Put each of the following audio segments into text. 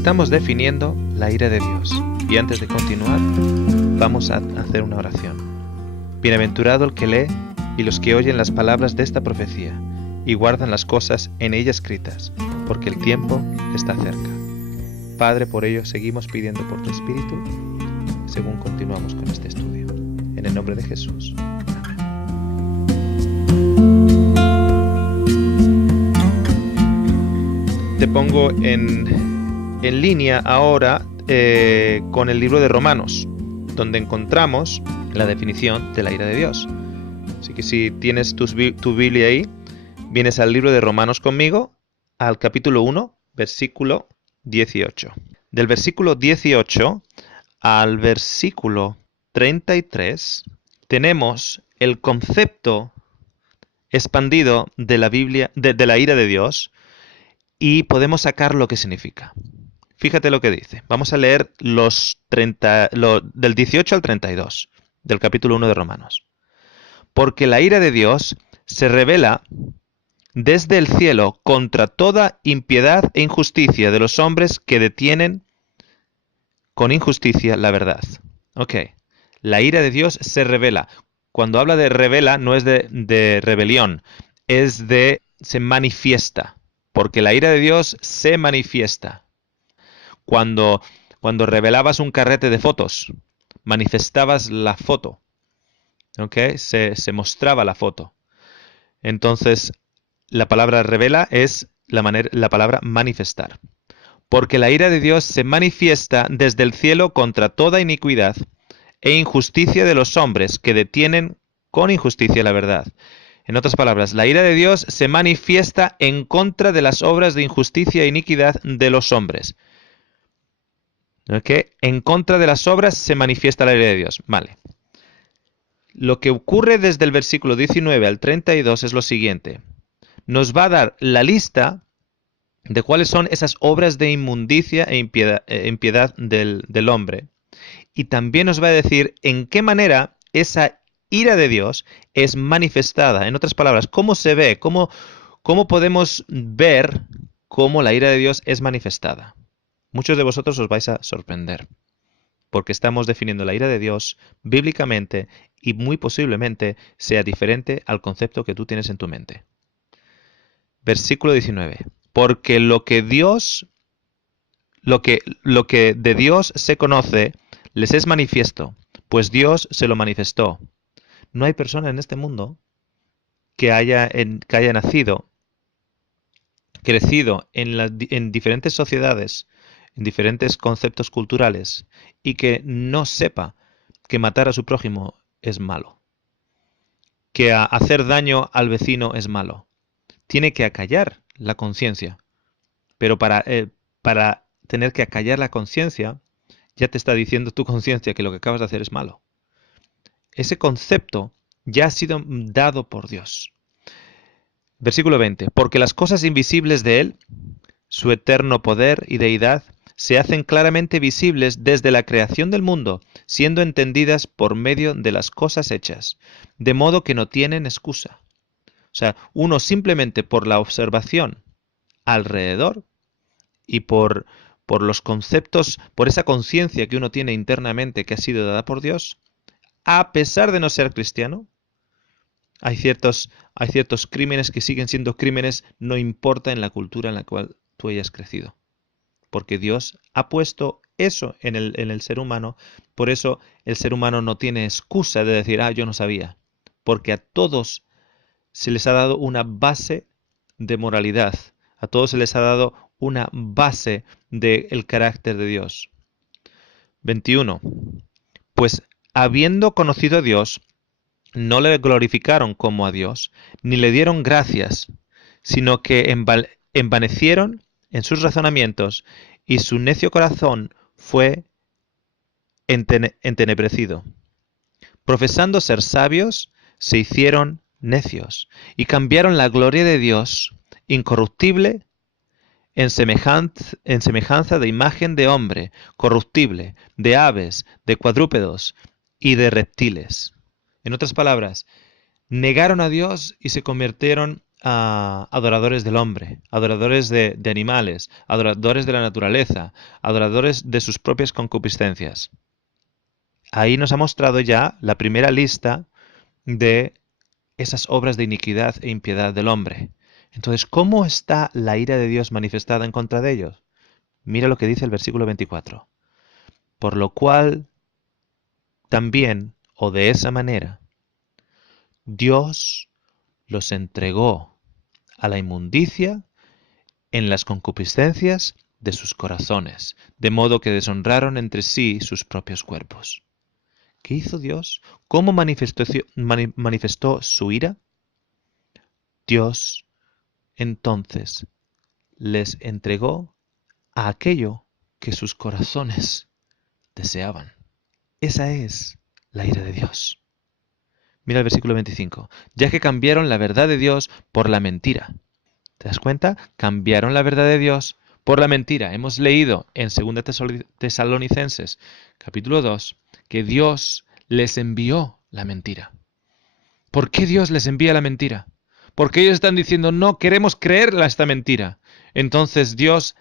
estamos definiendo la ira de Dios. Y antes de continuar, vamos a hacer una oración. Bienaventurado el que lee y los que oyen las palabras de esta profecía y guardan las cosas en ella escritas, porque el tiempo está cerca. Padre, por ello seguimos pidiendo por tu Espíritu, según continuamos con este estudio. En el nombre de Jesús. Te pongo en línea ahora con el libro de Romanos, donde encontramos la definición de la ira de Dios. Así que si tienes tu Biblia ahí, vienes al libro de Romanos conmigo, al capítulo 1, versículo 18. Del versículo 18 al versículo 33 tenemos el concepto expandido de la Biblia, de la ira de Dios, y podemos sacar lo que significa. Fíjate lo que dice. Vamos a leer del 18 al 32 del capítulo 1 de Romanos. Porque la ira de Dios se revela desde el cielo contra toda impiedad e injusticia de los hombres que detienen con injusticia la verdad. Ok. La ira de Dios se revela. Cuando habla de revela no es de rebelión, se manifiesta. Porque la ira de Dios se manifiesta. Cuando revelabas un carrete de fotos, manifestabas la foto. ¿Ok? Se mostraba la foto. Entonces, la palabra revela es la palabra manifestar. Porque la ira de Dios se manifiesta desde el cielo contra toda iniquidad e injusticia de los hombres que detienen con injusticia la verdad. En otras palabras, la ira de Dios se manifiesta en contra de las obras de injusticia e iniquidad de los hombres. ¿Ok? En contra de las obras se manifiesta la ira de Dios. Vale. Lo que ocurre desde el versículo 19 al 32 es lo siguiente. Nos va a dar la lista de cuáles son esas obras de inmundicia e impiedad del hombre. Y también nos va a decir en qué manera esa ira de Dios es manifestada. En otras palabras, ¿cómo se ve? ¿Cómo podemos ver cómo la ira de Dios es manifestada? Muchos de vosotros os vais a sorprender, porque estamos definiendo la ira de Dios bíblicamente y muy posiblemente sea diferente al concepto que tú tienes en tu mente. Versículo 19. Porque lo que de Dios se conoce les es manifiesto, pues Dios se lo manifestó. No hay persona en este mundo que haya nacido, crecido en diferentes sociedades, en diferentes conceptos culturales, y que no sepa que matar a su prójimo es malo, que hacer daño al vecino es malo. Tiene que acallar la conciencia, pero para tener que acallar la conciencia, ya te está diciendo tu conciencia que lo que acabas de hacer es malo. Ese concepto ya ha sido dado por Dios. Versículo 20. Porque las cosas invisibles de Él, su eterno poder y deidad, se hacen claramente visibles desde la creación del mundo, siendo entendidas por medio de las cosas hechas, de modo que no tienen excusa. O sea, uno simplemente por la observación alrededor y por los conceptos, por esa conciencia que uno tiene internamente que ha sido dada por Dios, a pesar de no ser cristiano, hay ciertos crímenes que siguen siendo crímenes, no importa en la cultura en la cual tú hayas crecido. Porque Dios ha puesto eso en el ser humano, por eso el ser humano no tiene excusa de decir, yo no sabía. Porque a todos se les ha dado una base de moralidad, a todos se les ha dado una base del carácter de Dios. 21. Pues habiendo conocido a Dios, no le glorificaron como a Dios, ni le dieron gracias, sino que envanecieron en sus razonamientos, y su necio corazón fue entenebrecido. Profesando ser sabios, se hicieron necios, y cambiaron la gloria de Dios, incorruptible, en semejanza de imagen de hombre, corruptible, de aves, de cuadrúpedos y de reptiles. En otras palabras, negaron a Dios y se convirtieron adoradores del hombre, adoradores de animales, adoradores de la naturaleza, adoradores de sus propias concupiscencias. Ahí nos ha mostrado ya la primera lista de esas obras de iniquidad e impiedad del hombre. Entonces, ¿cómo está la ira de Dios manifestada en contra de ellos? Mira lo que dice el versículo 24. Por lo cual, también, o de esa manera, Dios los entregó a la inmundicia en las concupiscencias de sus corazones, de modo que deshonraron entre sí sus propios cuerpos. ¿Qué hizo Dios? ¿Cómo manifestó su ira? Dios entonces les entregó a aquello que sus corazones deseaban. Esa es la ira de Dios. Mira el versículo 25. Ya que cambiaron la verdad de Dios por la mentira. ¿Te das cuenta? Cambiaron la verdad de Dios por la mentira. Hemos leído en 2 Tesalonicenses capítulo 2 que Dios les envió la mentira. ¿Por qué Dios les envía la mentira? Porque ellos están diciendo, no queremos creerla esta mentira. Entonces Dios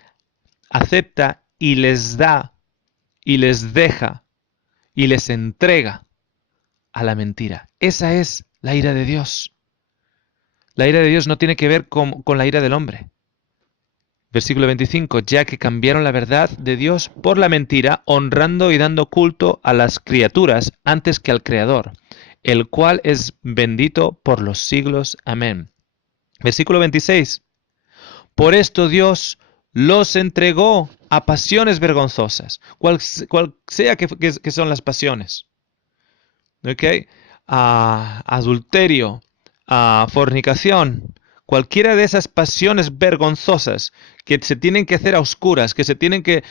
acepta y les da y les deja y les entrega a la mentira. Esa es la ira de Dios. La ira de Dios no tiene que ver con la ira del hombre. Versículo 25, ya que cambiaron la verdad de Dios por la mentira, honrando y dando culto a las criaturas antes que al Creador, el cual es bendito por los siglos. Amén. Versículo 26, por esto Dios los entregó a pasiones vergonzosas, cual sea que son las pasiones. ¿Ok? A adulterio, a fornicación, cualquiera de esas pasiones vergonzosas que se tienen que hacer a oscuras, que se tienen que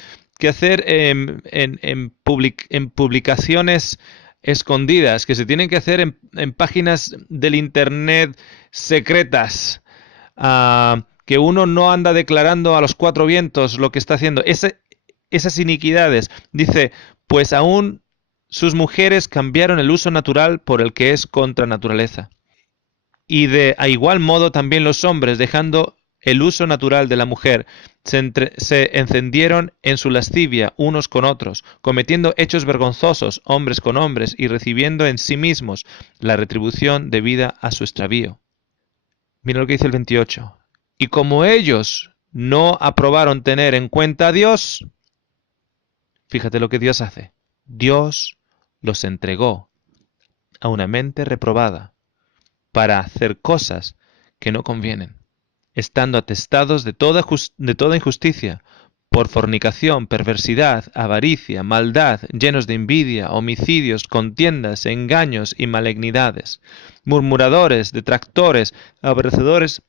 hacer en publicaciones escondidas, que se tienen que hacer en páginas del internet secretas, que uno no anda declarando a los cuatro vientos lo que está haciendo. Esas iniquidades, dice, pues aún sus mujeres cambiaron el uso natural por el que es contra naturaleza. Y a igual modo también los hombres, dejando el uso natural de la mujer, se encendieron en su lascivia unos con otros, cometiendo hechos vergonzosos hombres con hombres y recibiendo en sí mismos la retribución debida a su extravío. Mira lo que dice el 28. Y como ellos no aprobaron tener en cuenta a Dios, fíjate lo que Dios hace. Dios los entregó a una mente reprobada para hacer cosas que no convienen, estando atestados de toda injusticia, por fornicación, perversidad, avaricia, maldad, llenos de envidia, homicidios, contiendas, engaños y malignidades, murmuradores, detractores, aborrecedores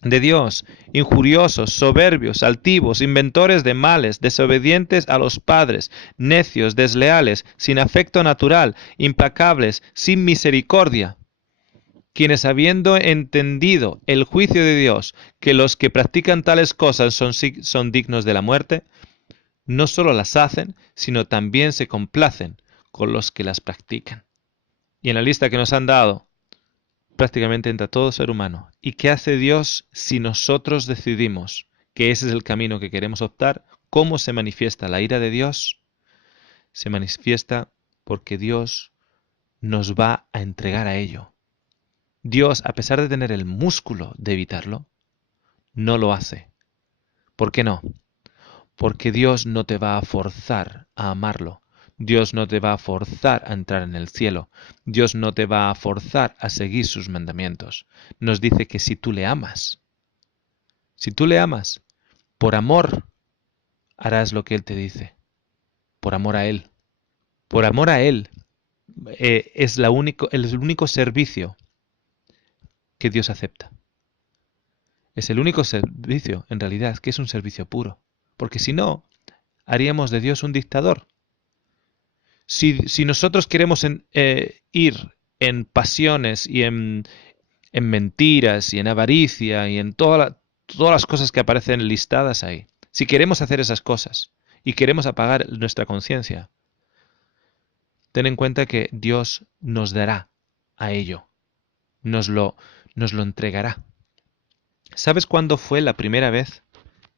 de Dios, injuriosos, soberbios, altivos, inventores de males, desobedientes a los padres, necios, desleales, sin afecto natural, implacables, sin misericordia, quienes habiendo entendido el juicio de Dios, que los que practican tales cosas son dignos de la muerte, no solo las hacen, sino también se complacen con los que las practican. Y en la lista que nos han dado, prácticamente entra todo ser humano. ¿Y qué hace Dios si nosotros decidimos que ese es el camino que queremos optar? ¿Cómo se manifiesta la ira de Dios? Se manifiesta porque Dios nos va a entregar a ello. Dios, a pesar de tener el músculo de evitarlo, no lo hace. ¿Por qué no? Porque Dios no te va a forzar a amarlo. Dios no te va a forzar a entrar en el cielo. Dios no te va a forzar a seguir sus mandamientos. Nos dice que si tú le amas, por amor, harás lo que Él te dice. Por amor a Él. Por amor a Él es el único servicio que Dios acepta. Es el único servicio, en realidad, que es un servicio puro. Porque si no, haríamos de Dios un dictador. Si nosotros queremos ir en pasiones y en mentiras y en avaricia y en todas las cosas que aparecen listadas ahí, si queremos hacer esas cosas y queremos apagar nuestra conciencia, ten en cuenta que Dios nos dará a ello, nos lo entregará. ¿Sabes cuándo fue la primera vez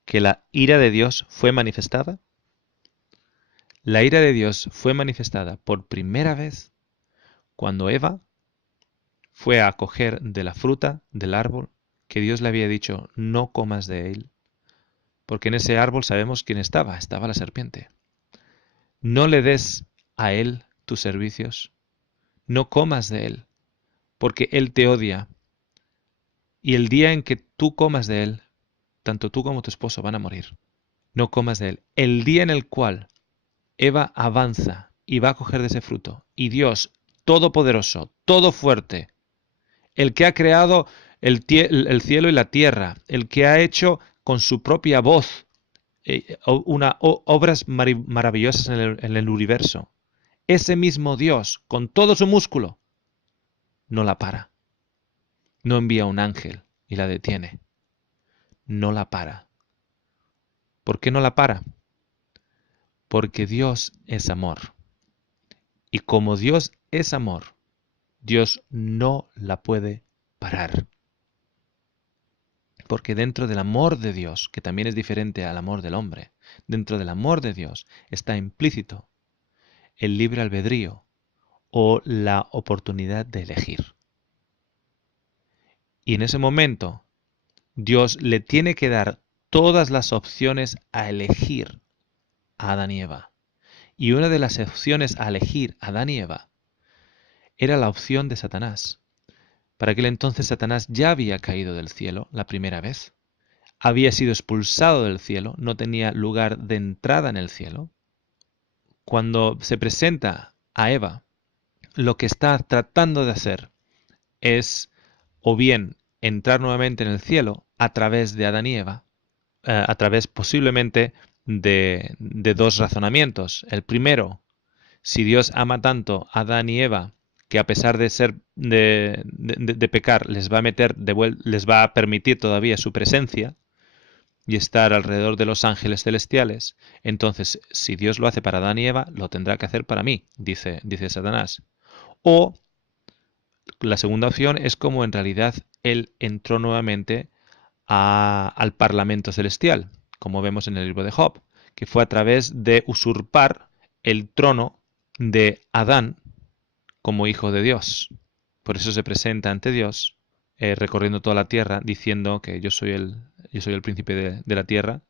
que la ira de Dios fue manifestada? La ira de Dios fue manifestada por primera vez cuando Eva fue a coger de la fruta del árbol que Dios le había dicho no comas de él, porque en ese árbol sabemos quién estaba, estaba la serpiente. No le des a él tus servicios, no comas de él, porque él te odia, y el día en que tú comas de él, tanto tú como tu esposo van a morir. No comas de él. El día en el cual Eva avanza y va a coger de ese fruto, y Dios, todopoderoso, todo fuerte, el que ha creado el cielo y la tierra, el que ha hecho con su propia voz obras maravillosas en el universo, ese mismo Dios, con todo su músculo, no la para. No envía un ángel y la detiene. No la para. ¿Por qué no la para? Porque Dios es amor. Y como Dios es amor, Dios no la puede parar. Porque dentro del amor de Dios, que también es diferente al amor del hombre, dentro del amor de Dios está implícito el libre albedrío o la oportunidad de elegir. Y en ese momento, Dios le tiene que dar todas las opciones a elegir a Adán y Eva. Y una de las opciones a elegir a Adán y Eva era la opción de Satanás. Para aquel entonces Satanás ya había caído del cielo la primera vez. Había sido expulsado del cielo, no tenía lugar de entrada en el cielo. Cuando se presenta a Eva, lo que está tratando de hacer es o bien entrar nuevamente en el cielo a través de Adán y Eva, a través posiblemente de dos razonamientos. El primero, si Dios ama tanto a Adán y Eva que a pesar de ser de pecar les va a meter les va a permitir todavía su presencia y estar alrededor de los ángeles celestiales, entonces si Dios lo hace para Adán y Eva, lo tendrá que hacer para mí, dice Satanás. O la segunda opción es como en realidad él entró nuevamente al Parlamento celestial, como vemos en el libro de Job, que fue a través de usurpar el trono de Adán como hijo de Dios. Por eso se presenta ante Dios, recorriendo toda la tierra, diciendo que yo soy el príncipe de la tierra,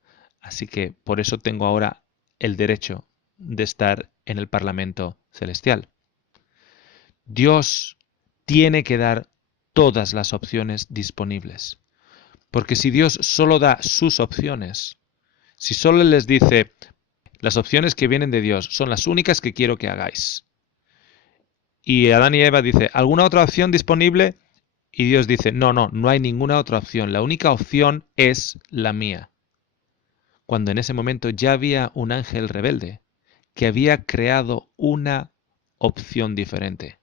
así que por eso tengo ahora el derecho de estar en el Parlamento celestial. Dios tiene que dar todas las opciones disponibles. Porque si Dios solo da sus opciones, si solo les dice, las opciones que vienen de Dios son las únicas que quiero que hagáis. Y Adán y Eva dice, ¿alguna otra opción disponible? Y Dios dice, no hay ninguna otra opción. La única opción es la mía. Cuando en ese momento ya había un ángel rebelde que había creado una opción diferente.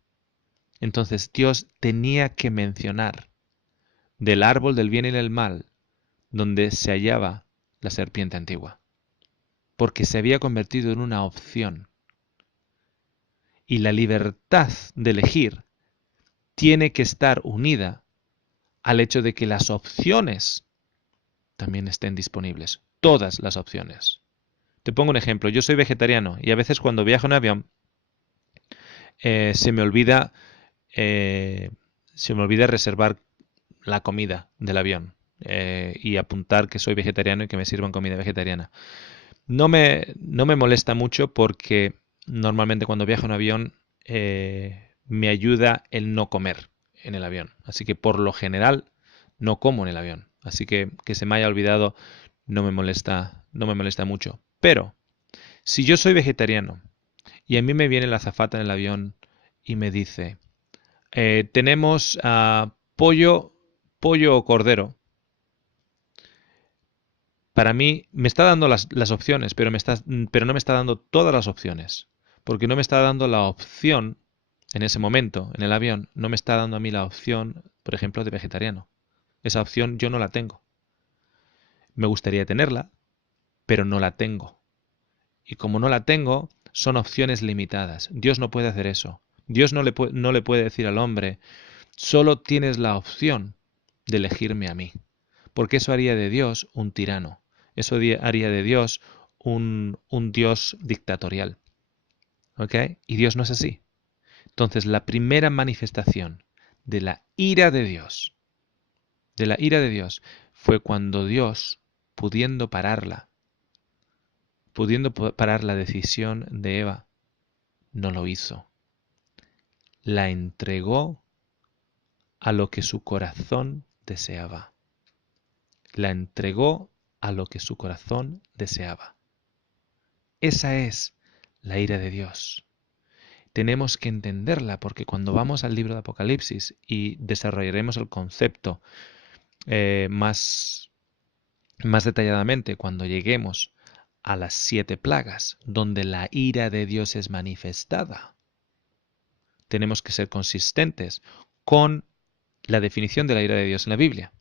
Entonces Dios tenía que mencionar del árbol del bien y del mal donde se hallaba la serpiente antigua, porque se había convertido en una opción. Y la libertad de elegir tiene que estar unida al hecho de que las opciones también estén disponibles, todas las opciones. Te pongo un ejemplo, yo soy vegetariano y a veces cuando viajo en avión se me olvida reservar la comida del avión y apuntar que soy vegetariano y que me sirvan comida vegetariana. No me molesta mucho porque normalmente cuando viajo en avión me ayuda el no comer en el avión. Así que por lo general no como en el avión. Así que se me haya olvidado no me molesta mucho. Pero si yo soy vegetariano y a mí me viene la azafata en el avión y me dice, tenemos pollo o cordero. Para mí me está dando las opciones, pero no me está dando todas las opciones. Porque no me está dando la opción, en ese momento, en el avión, no me está dando a mí la opción, por ejemplo, de vegetariano. Esa opción yo no la tengo. Me gustaría tenerla, pero no la tengo. Y como no la tengo, son opciones limitadas. Dios no puede hacer eso. Dios no le puede decir al hombre, solo tienes la opción de elegirme a mí. porque eso haría de Dios un tirano. Eso haría de Dios un Dios dictatorial. ¿Ok? Y Dios no es así. Entonces, la primera manifestación de la ira de Dios, fue cuando Dios, pudiendo parar la decisión de Eva, no lo hizo. La entregó a lo que su corazón deseaba. La entregó a lo que su corazón deseaba. Esa es la ira de Dios. Tenemos que entenderla porque cuando vamos al libro de Apocalipsis y desarrollaremos el concepto más detalladamente cuando lleguemos a las 7 plagas, donde la ira de Dios es manifestada, tenemos que ser consistentes con la definición de la ira de Dios en la Biblia.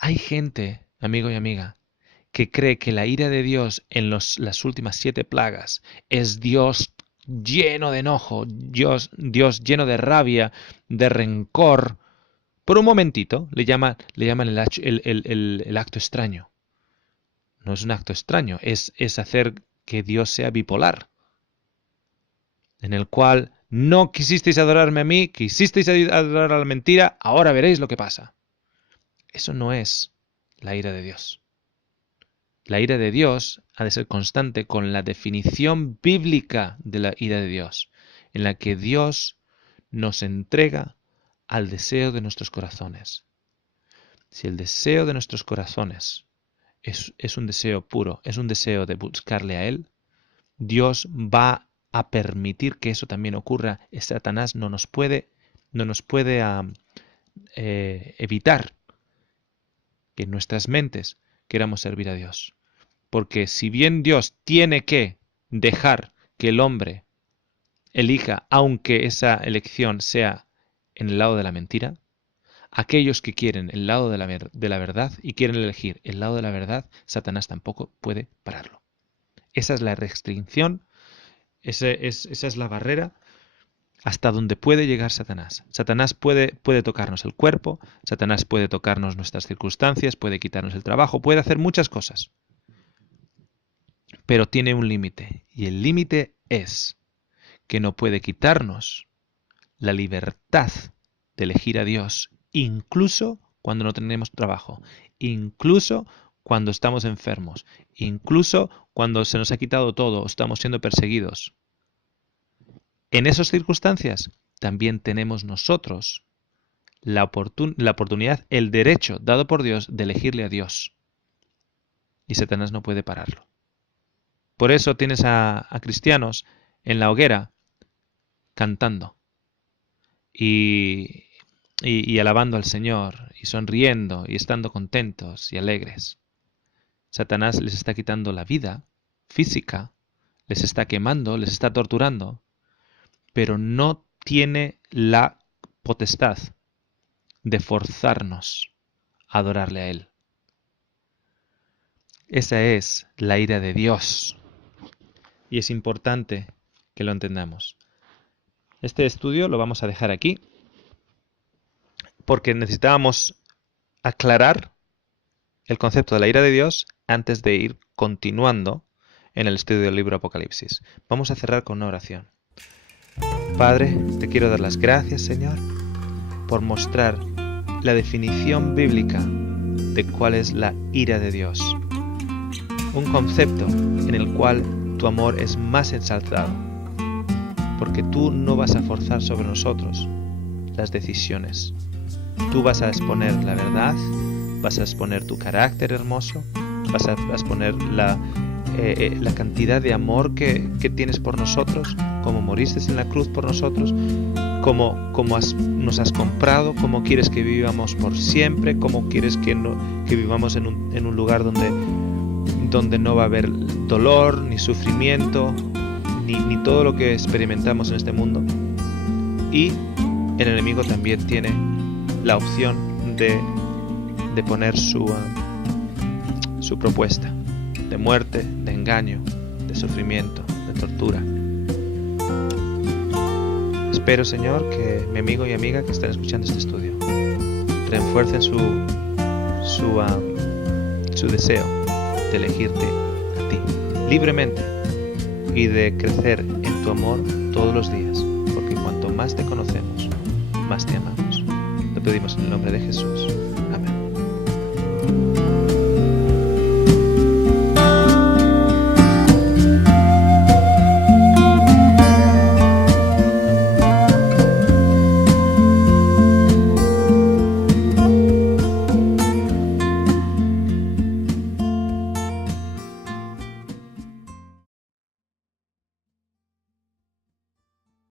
Hay gente, amigo y amiga, que cree que la ira de Dios en las últimas 7 plagas es Dios lleno de enojo, Dios lleno de rabia, de rencor. Por un momentito le llaman el acto extraño. No es un acto extraño, es hacer que Dios sea bipolar, en el cual no quisisteis adorarme a mí, quisisteis adorar a la mentira, ahora veréis lo que pasa. Eso no es la ira de Dios. La ira de Dios ha de ser constante con la definición bíblica de la ira de Dios, en la que Dios nos entrega al deseo de nuestros corazones. Si el deseo de nuestros corazones es un deseo puro, es un deseo de buscarle a Él, Dios va a permitir que eso también ocurra. Satanás no nos puede evitar que en nuestras mentes queramos servir a Dios. Porque si bien Dios tiene que dejar que el hombre elija, aunque esa elección sea en el lado de la mentira, aquellos que quieren el lado de la verdad y quieren elegir el lado de la verdad, Satanás tampoco puede pararlo. Esa es la restricción, esa es la barrera hasta donde puede llegar Satanás. Satanás puede tocarnos el cuerpo, Satanás puede tocarnos nuestras circunstancias, puede quitarnos el trabajo, puede hacer muchas cosas. Pero tiene un límite, y el límite es que no puede quitarnos la libertad de elegir a Dios, incluso cuando no tenemos trabajo, incluso cuando estamos enfermos, incluso cuando se nos ha quitado todo o estamos siendo perseguidos. En esas circunstancias también tenemos nosotros la oportunidad, el derecho dado por Dios de elegirle a Dios. Y Satanás no puede pararlo. Por eso tienes a cristianos en la hoguera cantando y alabando al Señor y sonriendo y estando contentos y alegres. Satanás les está quitando la vida física, les está quemando, les está torturando, pero no tiene la potestad de forzarnos a adorarle a Él. Esa es la ira de Dios. Y es importante que lo entendamos. Este estudio lo vamos a dejar aquí porque necesitábamos aclarar el concepto de la ira de Dios antes de ir continuando en el estudio del libro Apocalipsis. Vamos a cerrar con una oración. Padre, te quiero dar las gracias, Señor, por mostrar la definición bíblica de cuál es la ira de Dios. Un concepto en el cual tu amor es más ensalzado, porque tú no vas a forzar sobre nosotros las decisiones. Tú vas a exponer la verdad, vas a exponer tu carácter hermoso, vas a exponer la cantidad de amor que tienes por nosotros, como moriste en la cruz por nosotros, como nos has comprado, como quieres que vivamos por siempre, como quieres que vivamos en un lugar donde no va a haber dolor, ni sufrimiento, ni todo lo que experimentamos en este mundo. Y el enemigo también tiene la opción de poner su propuesta de muerte, de engaño, de sufrimiento, de tortura. Espero, Señor, que mi amigo y amiga que están escuchando este estudio refuercen su deseo de elegirte a ti libremente y de crecer en tu amor todos los días, porque cuanto más te conocemos, más te amamos. Lo pedimos en el nombre de Jesús. Amén.